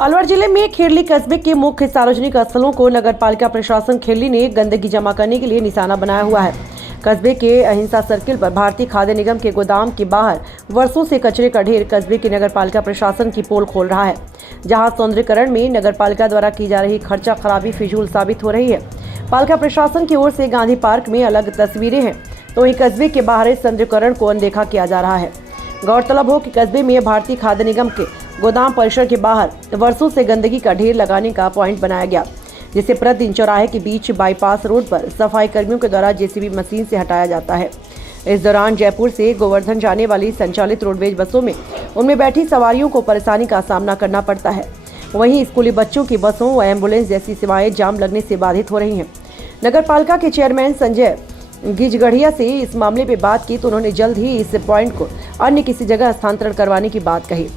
अलवर जिले में खेरली कस्बे के मुख्य सार्वजनिक स्थलों को नगर पालिका प्रशासन खेरली ने गंदगी जमा करने के लिए निशाना बनाया हुआ है। कस्बे के अहिंसा सर्किल पर भारतीय खाद्य निगम के गोदाम के बाहर वर्षों से कचरे का ढेर कस्बे की नगर पालिका प्रशासन की पोल खोल रहा है, जहां सौंदर्यीकरण में नगर पालिका द्वारा की जा रही खर्चा खराबी फिजूल साबित हो रही है। पालिका प्रशासन की ओर से गांधी पार्क में अलग तस्वीरें हैं, तो वहीं कस्बे के बाहर सौंदर्यीकरण को अनदेखा किया जा रहा है। गौरतलब हो कि कस्बे में भारतीय खाद्य निगम के गोदाम परिसर के बाहर वर्षों से गंदगी का ढेर लगाने का पॉइंट बनाया गया, जिसे प्रतिदिन चौराहे के बीच बाईपास रोड पर सफाई कर्मियों के द्वारा जेसीबी मशीन से हटाया जाता है। इस दौरान जयपुर से गोवर्धन जाने वाली संचालित रोडवेज बसों में उनमें बैठी सवारियों को परेशानी का सामना करना पड़ता है। वहीं स्कूली बच्चों की बसों व एम्बुलेंस जैसी सेवाएं जाम लगने से बाधित हो रही हैं। नगर पालिका के चेयरमैन संजय गिजगढ़िया से इस मामले पर बात की तो उन्होंने जल्द ही इस पॉइंट को अन्य किसी जगह स्थानांतरण करवाने की बात कही,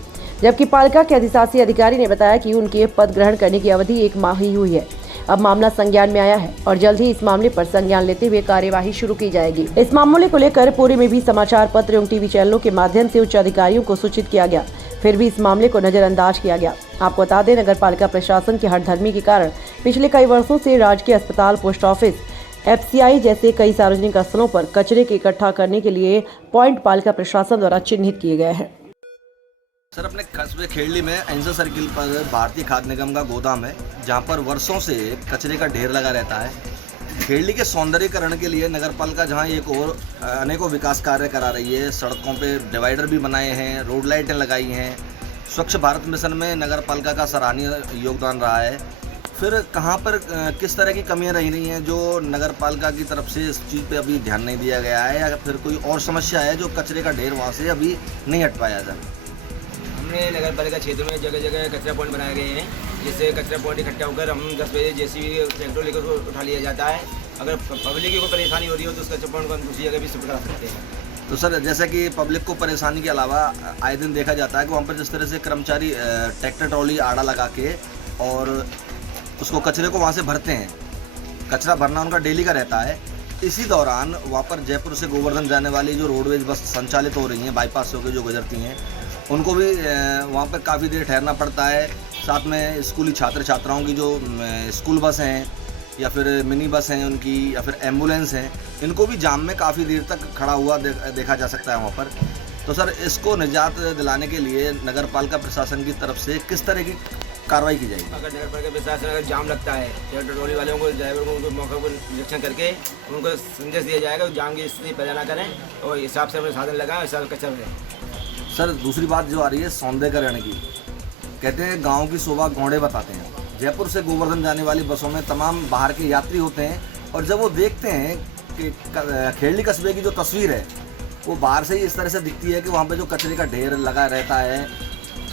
जबकि पालिका के अधिशासी अधिकारी ने बताया कि उनके पद ग्रहण करने की अवधि 1 माह ही हुई है। अब मामला संज्ञान में आया है और जल्द ही इस मामले पर संज्ञान लेते हुए कार्यवाही शुरू की जाएगी। इस मामले को लेकर पूरे में भी समाचार पत्र एवं टीवी चैनलों के माध्यम से उच्च अधिकारियों को सूचित किया गया, फिर भी इस मामले को नजरअंदाज किया गया। आपको बता दें, नगर पालिका प्रशासन की हठधर्मी के कारण पिछले कई वर्षों से राजकीय अस्पताल, पोस्ट ऑफिस, FCI जैसे कई सार्वजनिक स्थलों पर कचरे के इकट्ठा करने के लिए पॉइंट पालिका प्रशासन द्वारा चिन्हित किए गए हैं। सर, अपने कस्बे खेरली में अहिंसा सर्किल पर भारतीय खाद्य निगम का गोदाम है, जहां पर वर्षों से कचरे का ढेर लगा रहता है। खेरली के सौंदर्यीकरण के लिए नगर पालिका जहां एक और अनेकों विकास कार्य करा रही है। सड़कों पे डिवाइडर भी बनाए हैं, रोड लाइटें लगाई हैं। स्वच्छ भारत मिशन में नगर पालिका का सराहनीय योगदान रहा है। फिर कहाँ पर किस तरह की कमियां रह रही हैं जो नगर पालिका की तरफ से इस चीज़ पे अभी ध्यान नहीं दिया गया है, या फिर कोई और समस्या है जो कचरे का ढेर वहाँ से अभी नहीं हट पाया जाए? हमने नगर पालिका क्षेत्र में जगह जगह कचरा पॉइंट बनाए गए हैं, जिससे कचरा पॉइंट इकट्ठा होकर हम 10 बजे जेसीबी ट्रैक्टर लेकर उठा लिया जाता है। अगर पब्लिक को परेशानी हो रही हो तो उस कचरा पॉइंट को हम दूसरी जगह भी शिफ्ट करा सकते हैं। तो सर, जैसा कि पब्लिक को परेशानी के अलावा आए दिन देखा जाता है कि वहाँ पर जिस तरह से कर्मचारी ट्रैक्टर ट्रॉली आड़ा लगा के और उसको कचरे को वहाँ से भरते हैं, कचरा भरना उनका डेली का रहता है। इसी दौरान वहाँ पर जयपुर से गोवर्धन जाने वाली जो रोडवेज बस संचालित हो रही हैं, बाईपास से होकर जो गुजरती हैं, उनको भी वहाँ पर काफ़ी देर ठहरना पड़ता है। साथ में स्कूली छात्र छात्राओं की जो स्कूल बस हैं या फिर मिनी बस हैं उनकी, या फिर एम्बुलेंस हैं, इनको भी जाम में काफ़ी देर तक खड़ा हुआ देखा जा सकता है वहाँ पर। तो सर, इसको निजात दिलाने के लिए नगर पालिका प्रशासन की तरफ से किस तरह की कार्रवाई की जाएगी? अगर नगर पालिका प्रशासन अगर जाम लगता है, ट्रैक्टर ट्रॉली वालों को, ड्राइवर को उनको मौके पर निरीक्षण करके उनको संदेश दिया जाएगा जाम की स्थिति पैदा ना करें और हिसाब से अपने साधन लगाएं, हिसाब से कचरा भरें। सर, दूसरी बात जो आ रही है सौंदर्यीकरण की, कहते हैं गांव की शोभा घोड़े बताते हैं। जयपुर से गोवर्धन जाने वाली बसों में तमाम बाहर के यात्री होते हैं, और जब वो देखते हैं कि खेरली कस्बे की जो तस्वीर है वो बाहर से ही इस तरह से दिखती है कि वहाँ पे जो कचरे का ढेर लगा रहता है,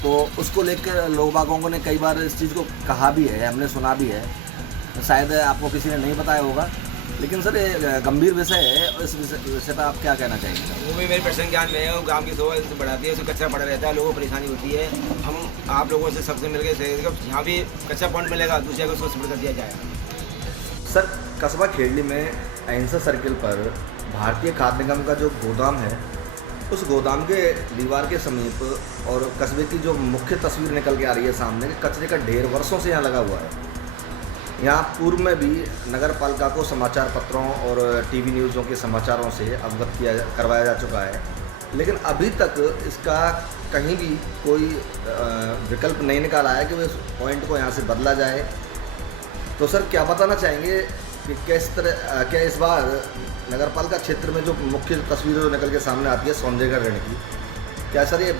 तो उसको लेकर लोग बागों ने कई बार इस चीज़ को कहा भी है, हमने सुना भी है। शायद आपको किसी ने नहीं बताया होगा, लेकिन सर ये गंभीर विषय है। इस विषय पर आप क्या कहना चाहेंगे? वो भी मेरे पर्सनल ज्ञान में है, वो गाँव की शोभा बढ़ाती है, उससे कचरा पड़ा रहता है, लोगों को परेशानी होती है। हम आप लोगों से सबसे मिलकर यहाँ भी कचरा पॉइंट मिलेगा, दूसरी जगह उसको शिफ्ट कर दिया जाएगा। सर, कस्बा खेरली में अहिंसा सर्किल पर भारतीय खाद्य निगम का जो गोदाम है, उस गोदाम के दीवार के समीप और कस्बे की जो मुख्य तस्वीर निकल के आ रही है सामने, कचरे का ढेर वर्षों से यहाँ लगा हुआ है। यहाँ पूर्व में भी नगर पालिका को समाचार पत्रों और टीवी न्यूज़ों के समाचारों से अवगत करवाया जा चुका है, लेकिन अभी तक इसका कहीं भी कोई विकल्प नहीं निकाला है कि वो इस पॉइंट को यहाँ से बदला जाए। तो सर, क्या बताना चाहेंगे कि क्या इस बार नगर पालिका क्षेत्र में जो मुख्य तस्वीरें जो निकल के सामने आती है सौंदर्यीकरण की, क्या सर ये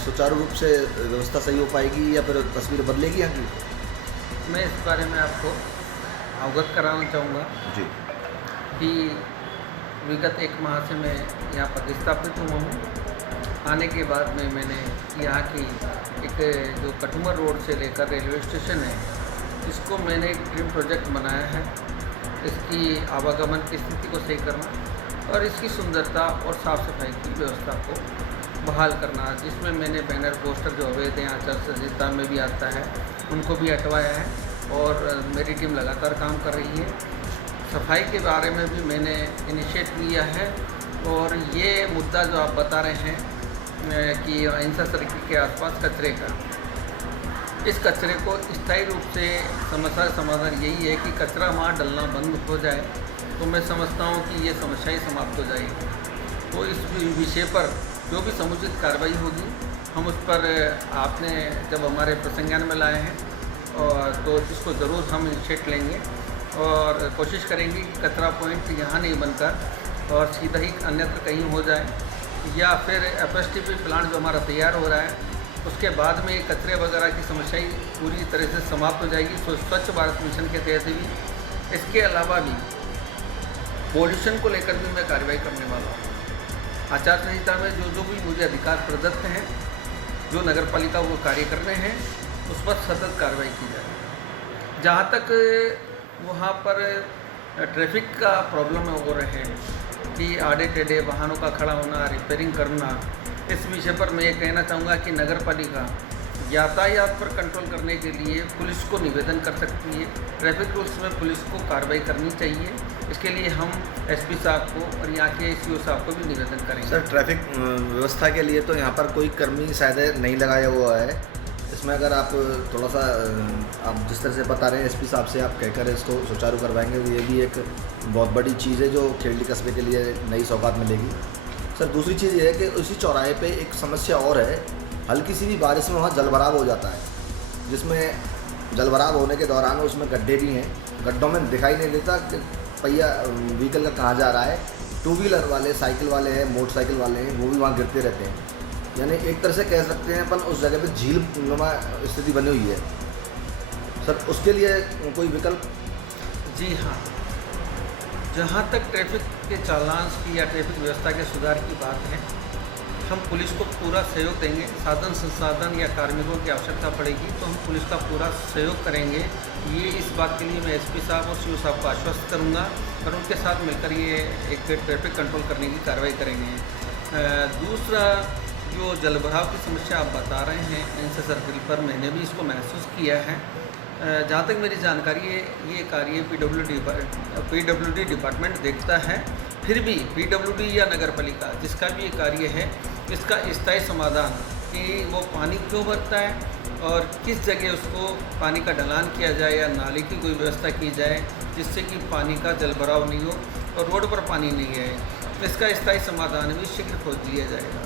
सुचारू रूप से व्यवस्था सही हो पाएगी या फिर तस्वीर बदलेगी यहाँ की? मैं इस बारे में आपको अवगत कराना चाहूँगा जी कि विगत 1 माह से मैं यहाँ प्रतिस्थापित हुआ हूँ। आने के बाद में मैंने यहाँ की एक जो कटुमर रोड से लेकर रेलवे स्टेशन है, इसको मैंने एक ड्रीम प्रोजेक्ट बनाया है। इसकी आवागमन की स्थिति को सही करना और इसकी सुंदरता और साफ़ सफाई की व्यवस्था को बहाल करना, जिसमें मैंने बैनर पोस्टर जो अवैध हैं आचार संहिता में भी आता है उनको भी हटवाया है, और मेरी टीम लगातार काम कर रही है। सफाई के बारे में भी मैंने इनिशिएट लिया है, और ये मुद्दा जो आप बता रहे हैं कि अहिंसा सर्किल के आसपास कचरे का, इस कचरे को स्थायी रूप से समस्या का समाधान यही है कि कचरा वहाँ डलना बंद हो जाए, तो मैं समझता हूँ कि ये समस्या ही समाप्त हो जाएगी। तो इस विषय पर जो भी समुचित कार्रवाई होगी हम उस पर आपने जब हमारे प्रसंज्ञान में लाए हैं और तो इसको ज़रूर हम इनिशिएट लेंगे और कोशिश करेंगे कि कचरा पॉइंट यहाँ नहीं बनकर और सीधा ही अन्यत्र कहीं हो जाए, या फिर एफएसटीपी प्लांट जो हमारा तैयार हो रहा है उसके बाद में कचरे वगैरह की समस्या ही पूरी तरह से समाप्त हो जाएगी। स्वच्छ भारत मिशन के तहत भी इसके अलावा भी पॉल्यूशन को लेकर भी मैं कार्रवाई करने वाला हूँ। आचार संहिता में जो भी मुझे अधिकार प्रदत्त हैं, जो नगर पालिका वो कार्य करने हैं, उस पर सतत कार्रवाई की जाए। जहाँ तक वहाँ पर ट्रैफिक का प्रॉब्लम हो रहे हैं कि आड़े टेढ़े वाहनों का खड़ा होना, रिपेयरिंग करना, इस विषय पर मैं ये कहना चाहूँगा कि नगर पालिका यातायात पर कंट्रोल करने के लिए पुलिस को निवेदन कर सकती है। ट्रैफिक रूल्स में पुलिस को कार्रवाई करनी चाहिए। इसके लिए हम एसपी साहब को और यहाँ के एसईओ साहब को भी निवेदन करेंगे। सर, ट्रैफिक व्यवस्था के लिए तो यहाँ पर कोई कर्मी शायद नहीं लगाया हुआ है। इसमें अगर आप थोड़ा सा आप जिस तरह से बता रहे हैं एसपी साहब से आप कहकर इसको सुचारू करवाएंगे, ये भी एक बहुत बड़ी चीज़ है जो खेड़ी कस्बे के लिए नई सौगात मिलेगी। सर, दूसरी चीज़ ये है कि उसी चौराहे पे एक समस्या और है, हल्की सी भी बारिश में वहाँ जलभराव हो जाता है, जिसमें जलभराव होने के दौरान उसमें गड्ढे भी हैं। गड्ढों में दिखाई नहीं देता कि पहिया व्हीकल का कहाँ जा रहा है। टू व्हीलर वाले, साइकिल वाले हैं, मोटरसाइकिल वाले हैं, वो भी वहाँ गिरते रहते हैं। यानी एक तरह से कह सकते हैं अपन उस जगह पे झील नुमा स्थिति बनी हुई है। सर, उसके लिए कोई विकल्प? जी हाँ, जहाँ तक ट्रैफिक के चालान की या ट्रैफिक व्यवस्था के सुधार की बात है, हम पुलिस को पूरा सहयोग देंगे। साधन संसाधन या कार्मिकों की आवश्यकता पड़ेगी तो हम पुलिस का पूरा सहयोग करेंगे। ये इस बात के लिए मैं एसपी साहब और सीओ साहब को आश्वस्त करूँगा और उनके साथ मिलकर ये एक ट्रैफिक कंट्रोल करने की कार्रवाई करेंगे। दूसरा, जो जलभराव की समस्या आप बता रहे हैं इनसे सर्किल पर, मैंने भी इसको महसूस किया है। जहाँ तक मेरी जानकारी है, ये कार्य पीडब्ल्यूडी डिपार्टमेंट देखता है। फिर भी पीडब्ल्यूडी या नगर पालिका जिसका भी ये कार्य है, इसका स्थायी समाधान कि वो पानी क्यों भरता है और किस जगह उसको पानी का ढलान किया जाए या नाले की कोई व्यवस्था की जाए जिससे कि पानी का जलभराव नहीं हो और रोड पर पानी नहीं आए, इसका स्थायी समाधान भी शीघ्र खोज लिया जाएगा।